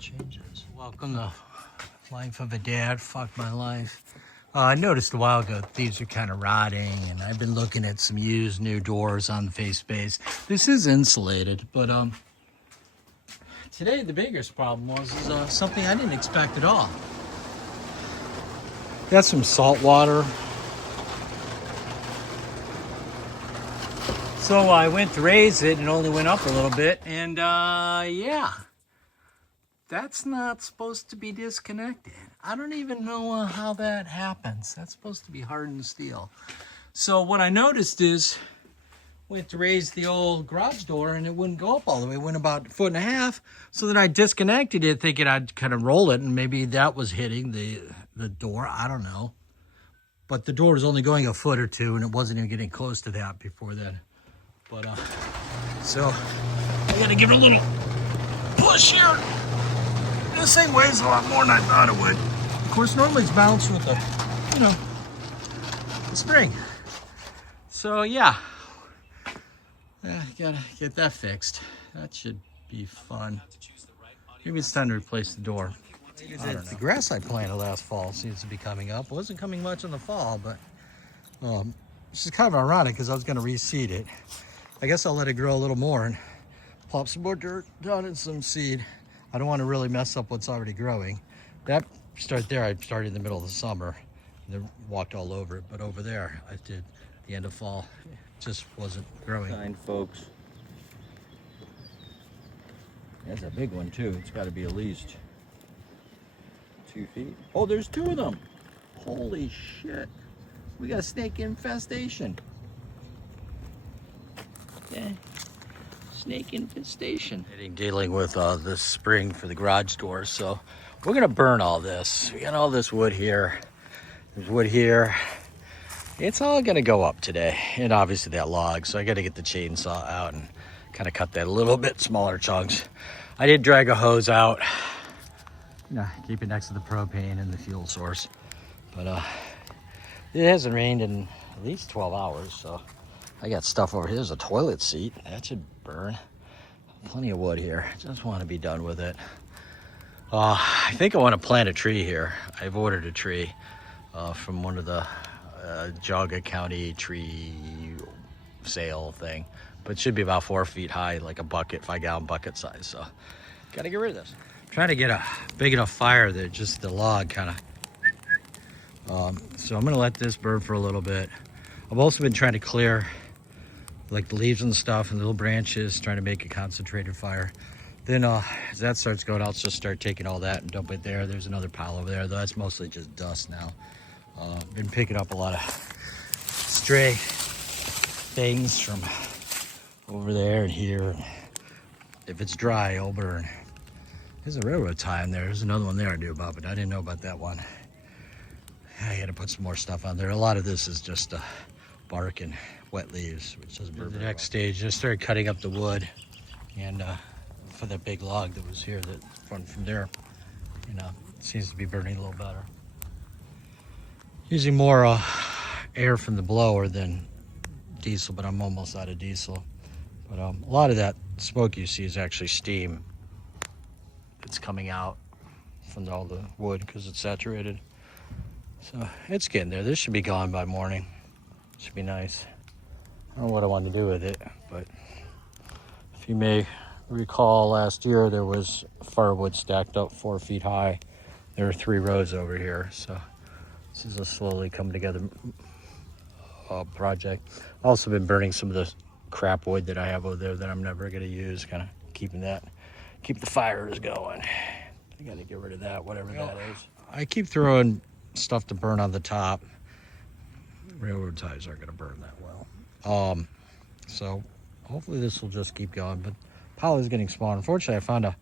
Changes. Welcome to Life of a Dad. Fuck my life. I noticed a while ago these are kind of rotting, and I've been looking at some used new doors on the face base. This is insulated, but today the biggest problem was something I didn't expect at all. Got some salt water. So I went to raise it and it only went up a little bit, and yeah. That's not supposed to be disconnected. I don't even know how that happens. That's supposed to be hardened steel. So what I noticed is, went to raise the old garage door and it wouldn't go up all the way. It went about 1.5 feet. So then I disconnected it thinking I'd kind of roll it and maybe that was hitting the door. I don't know. But the door was only going 1 foot or 2 and it wasn't even getting close to that before then. But so I gotta give it a little push here. This thing weighs a lot more than I thought it would. Of course, normally it's balanced with the spring. So yeah, gotta get that fixed. That should be fun. Maybe it's time to replace the door. The grass I planted last fall seems to be coming up. Wasn't coming much in the fall, but this is kind of ironic because I was going to reseed it. I guess I'll let it grow a little more and plop some more dirt down and some seed. I don't want to really mess up what's already growing. That start there, I started in the middle of the summer and then walked all over it. But over there, I did the end of fall. It just wasn't growing. Fine, folks. That's a big one too. It's got to be at least 2 feet. Oh, there's 2 of them. Holy shit. We got a snake infestation. Yeah. Snake infestation. Dealing with this spring for the garage door, so we're gonna burn all this. We got all this wood here. There's wood here. It's all gonna go up today, and obviously that log. So I got to get the chainsaw out and kind of cut that a little bit smaller chunks. I did drag a hose out. Keep it next to the propane and the fuel source. But it hasn't rained in at least 12 hours, so. I got stuff over here. There's a toilet seat. That should burn. Plenty of wood here. Just want to be done with it. I think I want to plant a tree here. I've ordered a tree from one of the Geauga County tree sale thing. But it should be about 4 feet high, like a bucket, 5-gallon bucket size. So, got to get rid of this. I'm trying to get a big enough fire that just the log kind of... so I'm going to let this burn for a little bit. I've also been trying to clear like the leaves and stuff and little branches, trying to make a concentrated fire. Then as that starts going, I'll just start taking all that and dump it there. There's another pile over there, though that's mostly just dust now. Been picking up a lot of stray things from over there and here. If it's dry, it'll burn. There's a railroad tie in there. There's another one there I knew about, but I didn't know about that one. I gotta put some more stuff on there. A lot of this is just bark and wet leaves, which doesn't burn. The next stage, I started cutting up the wood, and for that big log that was here, that from there, it seems to be burning a little better. Using more air from the blower than diesel, but I'm almost out of diesel. But a lot of that smoke you see is actually steam. It's coming out from all the wood because it's saturated. So it's getting there. This should be gone by morning. Should be nice. I don't know what I want to do with it, but if you may recall, last year there was firewood stacked up 4 feet high. There are 3 rows over here, so this is a slowly come together project. I've also been burning some of the crap wood that I have over there that I'm never going to use, kind of keep the fires going. I got to get rid of that, whatever that is. I keep throwing stuff to burn on the top. Railroad ties aren't going to burn that well. So hopefully this will just keep going, but Polly is getting small. Unfortunately, I found a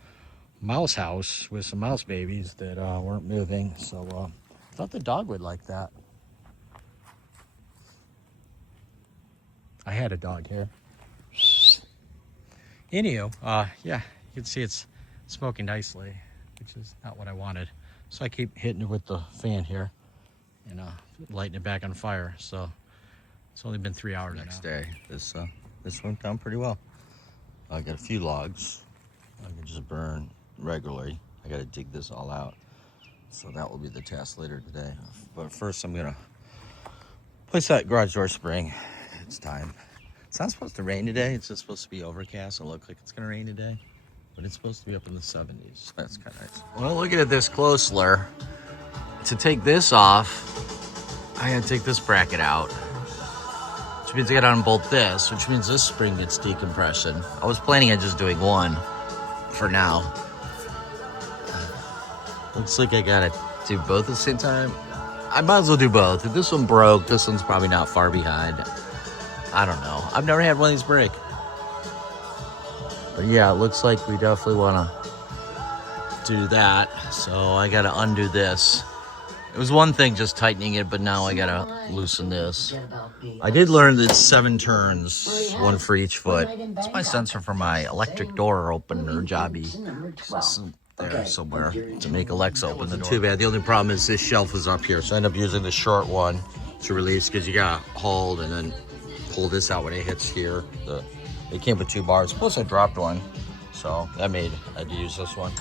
mouse house with some mouse babies that weren't moving, so I thought the dog would like that. I had a dog here. Anywho, yeah, you can see it's smoking nicely, which is not what I wanted. So I keep hitting it with the fan here and lighting it back on fire. So it's only been 3 hours Next day, this went down pretty well. I got a few logs. I can just burn regularly. I got to dig this all out. So that will be the task later today. But first I'm gonna place that garage door spring. It's time. It's not supposed to rain today. It's just supposed to be overcast. It'll look like it's gonna rain today, but it's supposed to be up in the 70s. That's kind of nice. Well, looking at this closely, to take this off, I gotta take this bracket out, which means I gotta unbolt this, which means this spring gets decompression. I was planning on just doing one for now. Looks like I gotta do both at the same time. I might as well do both. If this one broke, this one's probably not far behind. I don't know. I've never had one of these break. But yeah, it looks like we definitely want to do that. So I got to undo this. It was one thing just tightening it, but now I got to loosen this. I did learn that 7 turns, 1 for each foot. It's my sensor for my electric door opener jobby. It's there somewhere to make Alexa open the door. Too bad. The only problem is this shelf is up here, so I end up using the short one to release because you got to hold and then pull this out when it hits here. It came with 2 bars. Plus I dropped one, so that made I had to use this one.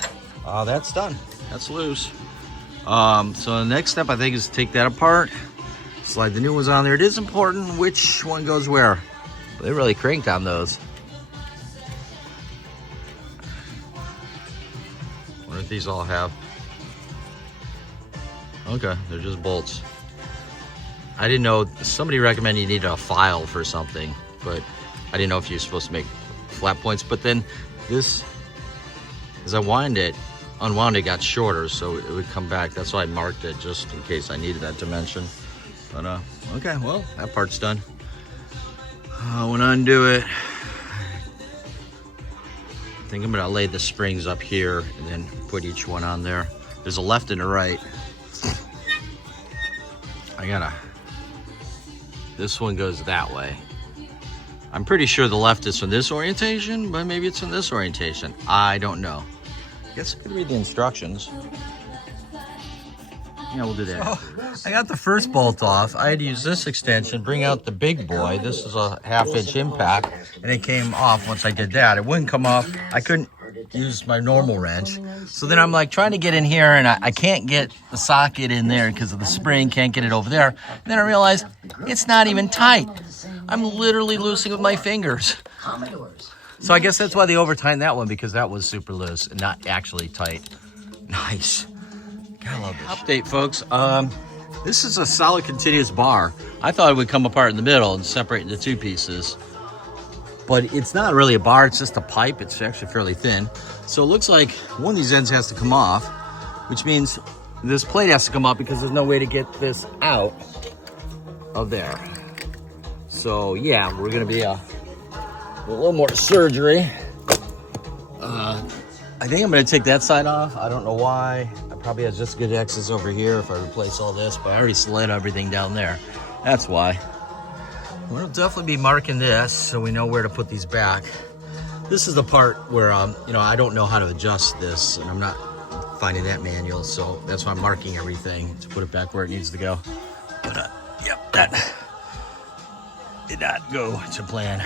That's done. That's loose. So the next step I think is to take that apart, slide the new ones on there. It is important which one goes where. They really cranked on those. What do these all have? Okay, they're just bolts. I didn't know, somebody recommended you needed a file for something, but I didn't know if you're supposed to make flat points. But then this, as I unwound it got shorter, so it would come back. That's why I marked it, just in case I needed that dimension. But okay, well, that part's done. When I undo it, I think I'm gonna lay the springs up here and then put each one on there. There's a left and a right. This one goes that way. I'm pretty sure the left is from this orientation, but maybe it's from this orientation. I don't know. I guess I could read the instructions. Yeah, we'll do that. So, I got the first bolt off. I had to use this extension, bring out the big boy. This is a 1/2-inch impact, and it came off once I did that. It wouldn't come off. I couldn't use my normal wrench. So then I'm like trying to get in here, and I can't get the socket in there because of the spring, can't get it over there. And then I realized it's not even tight. I'm literally loosening with my fingers. So I guess that's why they over-tightened that one, because that was super loose and not actually tight. Nice. God, I love this. Update, folks. This is a solid continuous bar. I thought it would come apart in the middle and separate into 2 pieces. But it's not really a bar, it's just a pipe. It's actually fairly thin. So it looks like one of these ends has to come off, which means this plate has to come up because there's no way to get this out of there. So yeah, we're gonna be a little more surgery. I think I'm gonna take that side off. I don't know why. I probably have just good access over here if I replace all this, but I already slid everything down there. That's why. We'll definitely be marking this so we know where to put these back. This is the part where, I don't know how to adjust this, and I'm not finding that manual, so that's why I'm marking everything to put it back where it needs to go. But, yep, that did not go to plan.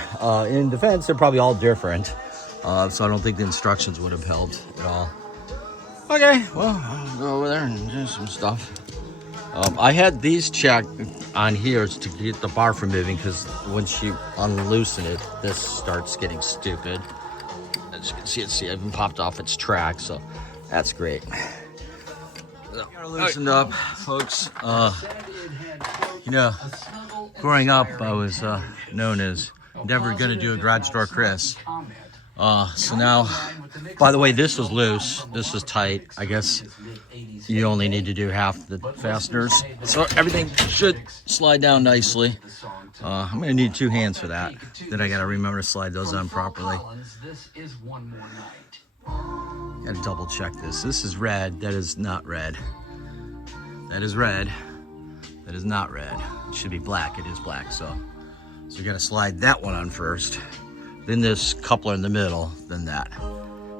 In defense, they're probably all different, so I don't think the instructions would have helped at all. Okay, well, I'll go over there and do some stuff. I had these checked on here to get the bar from moving because once you unloosen it, this starts getting stupid. As you can see, it even popped off its track, so that's great. Loosened up, folks. You know, growing up, I was known as never gonna do a garage door Chris. So now, by the way, this was loose. This was tight. I guess you only need to do half the fasteners. So everything should slide down nicely. I'm gonna need 2 hands for that. Then I gotta remember to slide those on properly. Gotta double check this. This is red, that is not red. That is red, that is not red. It should be black, it is black, so you gotta slide that one on first. Then this coupler in the middle, then that.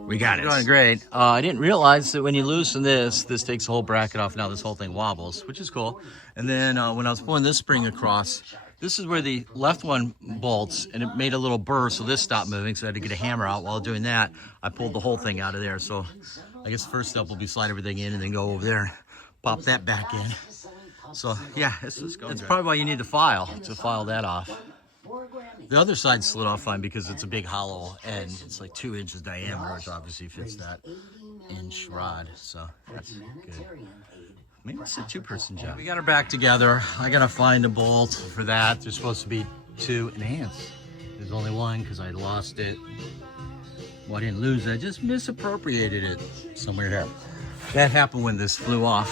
We got it. Going great. I didn't realize that when you loosen this takes the whole bracket off. Now this whole thing wobbles, which is cool. And then when I was pulling this spring across, this is where the left one bolts, and it made a little burr, so this stopped moving, so I had to get a hammer out. While doing that, I pulled the whole thing out of there. So I guess the first step will be slide everything in and then go over there, pop that back in. So yeah, it's probably why you need to file that off. The other side slid off fine because it's a big hollow end. It's like 2 inches diameter, which obviously fits that inch rod. So that's good. Maybe it's a 2-person job. We got her back together. I gotta find a bolt for that. There's supposed to be 2 enhanced. There's only 1 because I lost it. Well, I didn't lose it. I just misappropriated it somewhere here. That happened when this flew off.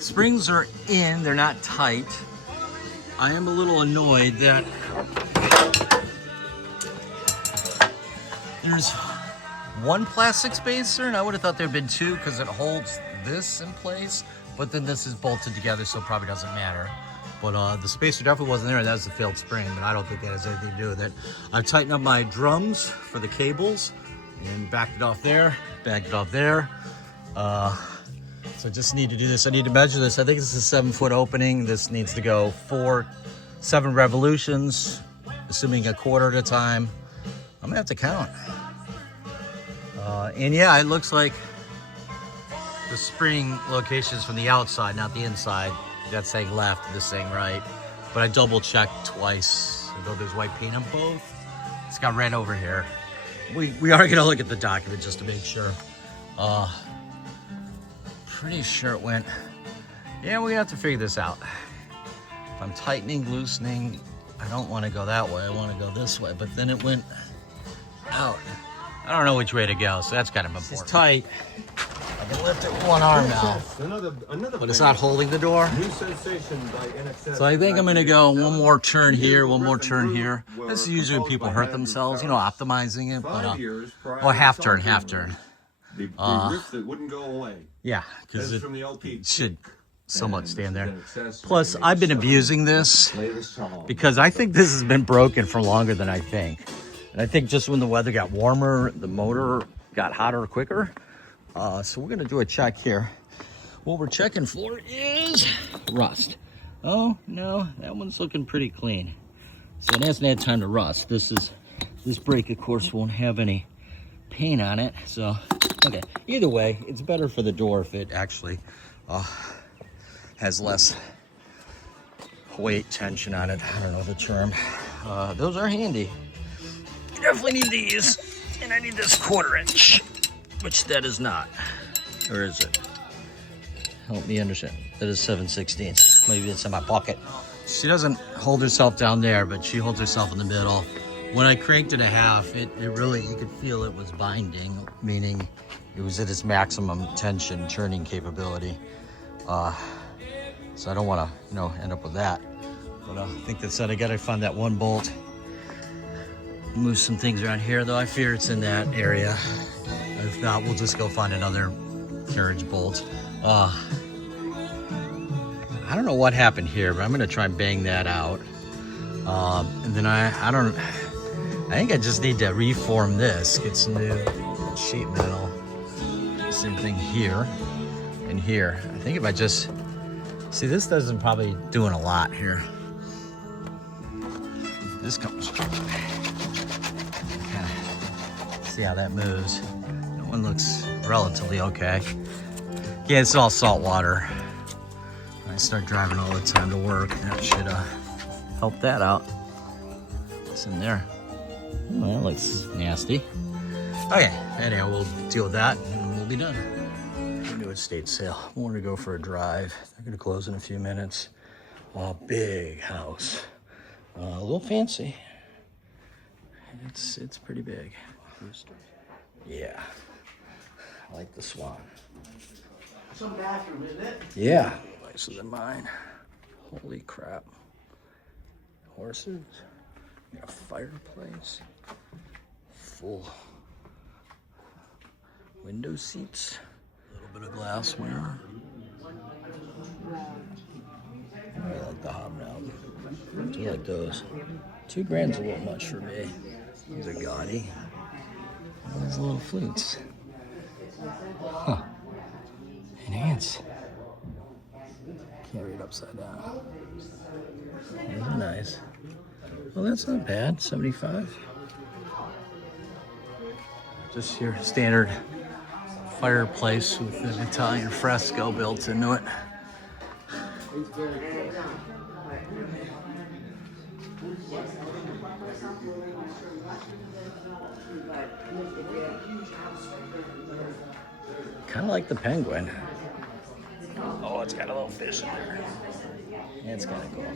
Springs are in. They're not tight. I am a little annoyed that there's 1 plastic spacer, and I would have thought there'd been 2 because it holds this in place, but then this is bolted together, so it probably doesn't matter. But the spacer definitely wasn't there. That was the failed spring, but I don't think that has anything to do with it. I've tightened up my drums for the cables and backed it off there, backed it off there. So I just need to do this. I need to measure this. I think this is a 7-foot opening. This needs to go 7 revolutions, assuming a quarter at a time. I'm gonna have to count. And yeah, it looks like the spring location's from the outside, not the inside. That's saying left, this saying right. But I double checked twice. Although there's white paint on both, it's got red over here. We are gonna look at the document just to make sure. Pretty sure it went. Yeah, we have to figure this out. If I'm tightening, loosening, I don't want to go that way. I want to go this way, but then it went out. I don't know which way to go, so that's kind of important. It's tight. I can lift it with 1 arm now, but it's not holding the door. So I think I'm going to go 1 more turn here, 1 more turn here. This is usually when people hurt themselves, you know, optimizing it. But oh, half turn. The rift that wouldn't go away. Yeah, because it from the LP. should somewhat stand there. Plus, I've been abusing this because I think this has been broken for longer than I think. And I think just when the weather got warmer, the motor got hotter quicker. So we're gonna do a check here. What we're checking for is rust. Oh, no, that one's looking pretty clean. So it hasn't had time to rust. This brake, of course, won't have any paint on it. So, okay, either way, it's better for the door if it actually has less weight tension on it. I don't know the term. Those are handy. Definitely need these, and I need this 1/4 inch, which that is not. Or is it? Help me understand. That is 7/16. Maybe it's in my pocket. She doesn't hold herself down there, but she holds herself in the middle. When I cranked it a half, it really, you could feel it was binding, meaning it was at its maximum tension turning capability. So I don't want to, end up with that. But I think that said, I gotta find that 1 bolt. Move some things around here, though. I fear it's in that area. If not, we'll just go find another carriage bolt. I don't know what happened here, but I'm gonna try and bang that out. And then I think I just need to reform this, get some new sheet metal. Same thing here and here. I think if I just, see, this doesn't probably doing a lot here. This comes, see how that moves. That one looks relatively okay. Yeah, it's all salt water. I start driving all the time to work. That should help that out. What's in there? Oh, that looks nasty. Okay, anyhow, we'll deal with that and we'll be done. New estate sale. I want to go for a drive. They're gonna close in a few minutes. Big house. A little fancy. It's pretty big. Yeah. I like the Swan. Some bathroom, isn't it? Yeah. Nicer than mine. Holy crap. Horses. Got a fireplace. Full window seats. A little bit of glassware. I like the hobnob. I do like those. $2,000's a little much for me. These are gaudy. Those little flutes. Huh. Enhance. Carry it upside down. Those are nice. Well, that's not bad. 75. Just your standard fireplace with an Italian fresco built into it. Kind of like the Penguin. Oh, it's got a little fish in there. Yeah, it's kind of cool.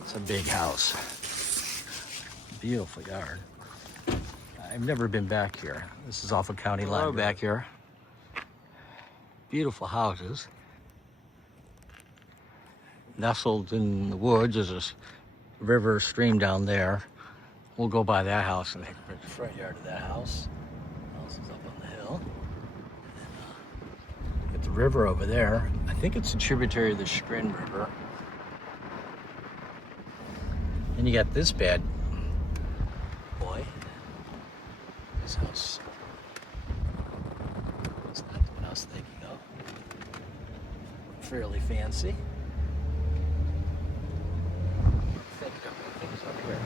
It's a big house. Beautiful yard. I've never been back here. This is off of County Line back here. Beautiful houses. Nestled in the woods. There's a river stream down there. We'll go by that house and take the front yard of that house. The house is up on the hill. Got the river over there. I think it's a tributary of the Chagrin River. And you got this bad boy. This house. It's not what I was thinking of. Fairly fancy. I think it's up here.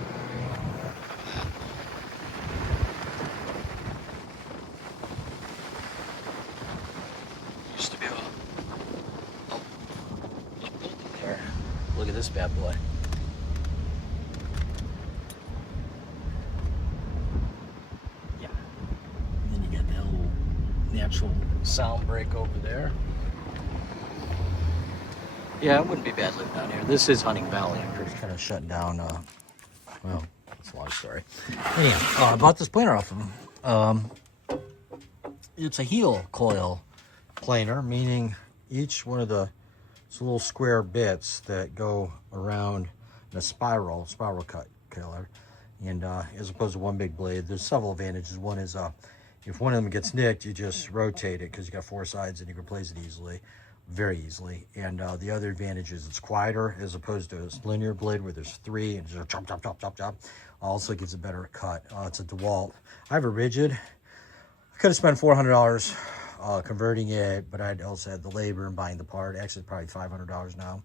Used to be a building there. Look at this bad boy. Yeah. And then you got that little natural sound break over there. Yeah, it wouldn't be bad living down here. This is Hunting Valley. I'm pretty kind of shut down. Well, it's a long story. Anyhow, I bought this planer off of them. It's a heel coil planer, meaning each one of the little square bits that go around in a spiral cut killer, and as opposed to one big blade. There's several advantages. One is if one of them gets nicked, you just rotate it because you got four sides and you can replace it easily. Very easily. And the other advantage is it's quieter as opposed to a linear blade where there's three and just chop, chop, chop, chop, chop. Also gives a better cut. It's a DeWalt. I have a rigid. I could have spent $400 converting it, but I'd also had the labor and buying the part. Actually, probably $500 now.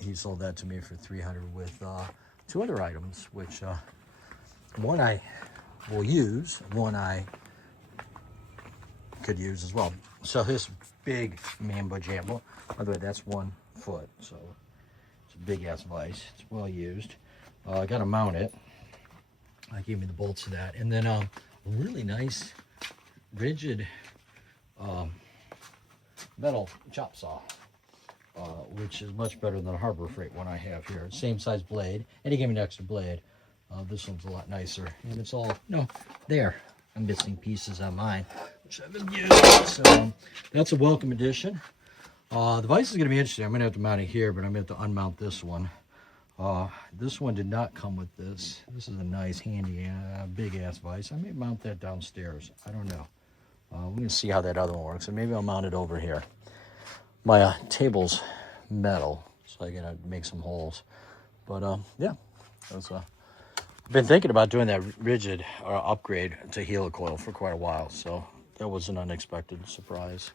He sold that to me for $300 with two other items, which one I will use, one I could use as well. So this big Mambo Jambo, by the way, that's 1 foot, so it's a big ass vise. It's well used. I got to mount it. I gave me the bolts of that, and then a really nice rigid metal chop saw, which is much better than the Harbor Freight one I have here. Same size blade, and he gave me an extra blade. This one's a lot nicer, and it's all there. I'm missing pieces on mine, which I've been using, so that's a welcome addition. The vise is going to be interesting. I'm going to have to mount it here, but I'm going to have to unmount this one. This one did not come with this. This is a nice, handy, big ass vise. I may mount that downstairs. I don't know. We're going to see how that other one works, and maybe I'll mount it over here. My table's metal, so I got to make some holes. But yeah, that's been thinking about doing that rigid upgrade to helicoil for quite a while, so that was an unexpected surprise.